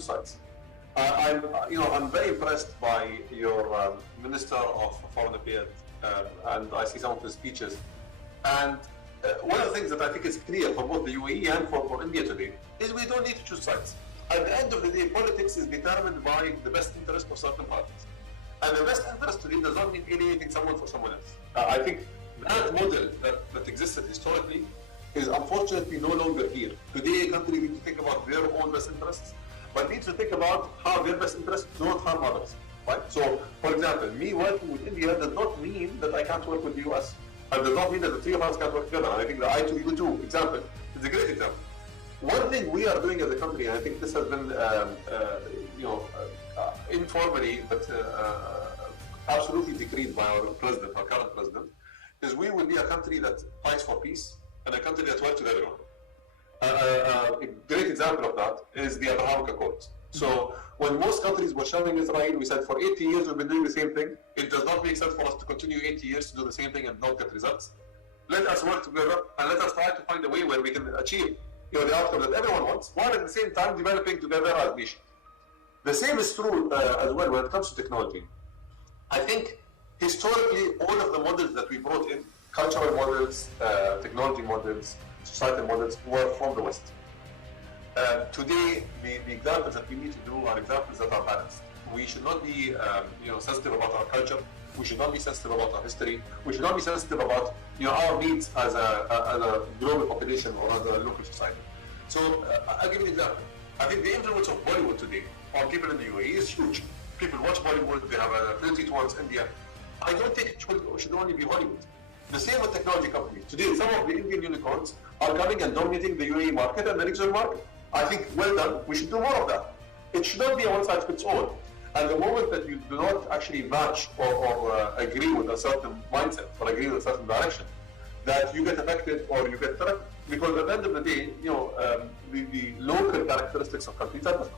choose sides. I'm very impressed by your Minister of Foreign Affairs, and I see some of his speeches. And one of the things that I think is clear for both the UAE and for India today is we don't need to choose sides. At the end of the day, politics is determined by the best interest of certain parties. And the best interest today does not mean alienating someone for someone else. I think that model that existed historically is unfortunately no longer here. Today, a country needs to think about their own best interests, but needs to think about how their best interests don't harm others. Right? So, for example, me working with India does not mean that I can't work with the US. And does not mean that the three of us can't work together. And I think the I2U2 example is a great example. One thing we are doing as a country, and I think this has been, informally, but absolutely decreed by our president, our current president, is we will be a country that fights for peace and a country that works with everyone. A great example of that is the Abrahamic Accords. So when most countries were shelling Israel, we said for 80 years we've been doing the same thing. It does not make sense for us to continue 80 years to do the same thing and not get results. Let us work together and let us try to find a way where we can achieve the outcome that everyone wants, while at the same time developing together as nations. The same is true as well when it comes to technology. I think historically all of the models that we brought in, cultural models, technology models, societal models, were from the West. Today, the examples that we need to do are examples that are balanced. We should not be sensitive about our culture. We should not be sensitive about our history. We should not be sensitive about our needs as a global population or as a local society. So I'll give you an example. I think the influence of Bollywood today on people in the UAE is huge. People watch Bollywood, they have a affinity towards India. I don't think it should only be Hollywood. The same with technology companies. Today, some of the Indian unicorns are coming and dominating the UAE market and the regional market. I think, well done, we should do more of that. It should not be a one-size-fits-all. And the moment that you do not actually match or agree with a certain mindset or agree with a certain direction, that you get affected or you get threatened. Because at the end of the day, the local characteristics of countries are different.